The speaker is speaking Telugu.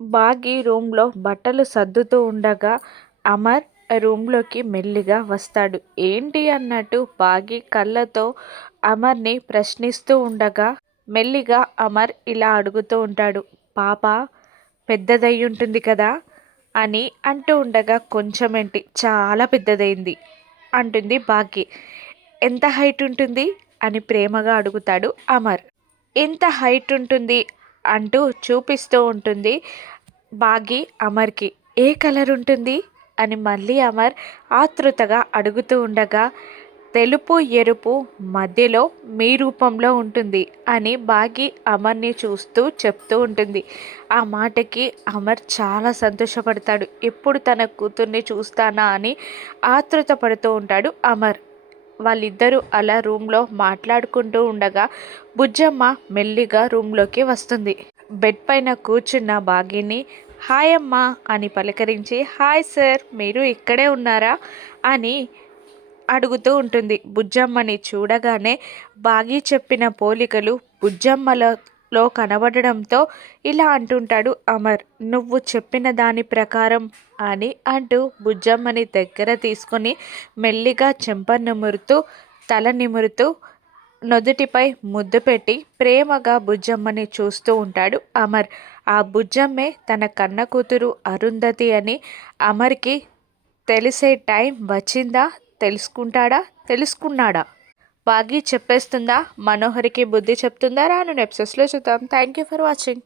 బాగి రూమ్లో బట్టలు సర్దుతూ ఉండగా అమర్ రూమ్లోకి మెల్లిగా వస్తాడు. ఏంటి అన్నట్టు బాగి కళ్ళతో అమర్ని ప్రశ్నిస్తూ ఉండగా మెల్లిగా అమర్ ఇలా అడుగుతూ ఉంటాడు. పాప పెద్దదయ్యుంటుంది కదా అని అంటూ ఉండగా కొంచెమేంటి చాలా పెద్దదైంది అంటుంది బాగి. ఎంత హైట్ ఉంటుంది అని ప్రేమగా అడుగుతాడు అమర్. ఎంత హైట్ ఉంటుంది అంటూ చూపిస్తూ ఉంటుంది బాగి అమర్కి. ఏ కలర్ ఉంటుంది అని మళ్ళీ అమర్ ఆతృతగా అడుగుతూ ఉండగా తెలుపు ఎరుపు మధ్యలో మీ రూపంలో ఉంటుంది అని బాగి అమర్ని చూస్తూ చెప్తూ ఉంటుంది. ఆ మాటకి అమర్ చాలా సంతోషపడతాడు. ఎప్పుడు తన కూతుర్ని చూస్తానా అని ఆతృత పడుతూ ఉంటాడు అమర్. వాళ్ళిద్దరూ అలా రూమ్లో మాట్లాడుకుంటూ ఉండగా బుజ్జమ్మ మెల్లిగా రూమ్లోకి వస్తుంది. బెడ్ పైన కూర్చున్న బాగిని హాయ్ అమ్మా అని పలకరించి హాయ్ సార్ మీరు ఇక్కడే ఉన్నారా అని అడుగుతూ ఉంటుంది. బుజ్జమ్మని చూడగానే బాగి చెప్పిన పోలికలు బుజ్జమ్మలో కనబడడంతో ఇలా అంటుంటాడు అమర్. నువ్వు చెప్పిన దాని ప్రకారం అని అంటూ బుజ్జమ్మని దగ్గర తీసుకొని మెల్లిగా చెంప నిమురుతూ తల నిమురుతూ నుదుటిపై ముద్దు పెట్టి ప్రేమగా బుజ్జమ్మని చూస్తూ ఉంటాడు అమర్. ఆ బుజ్జమ్మే తన కన్న కూతురు అరుంధతి అని అమర్కి తెలిసే టైం వచ్చిందా? తెలుసుకుంటాడా? తెలుసుకున్నాడా? బాగి చెప్పేస్తుందా? మనోహరికి బుద్ధి చెప్తుందా? రాను ఎపిసోడ్స్లో చూద్దాం. Thank you for watching.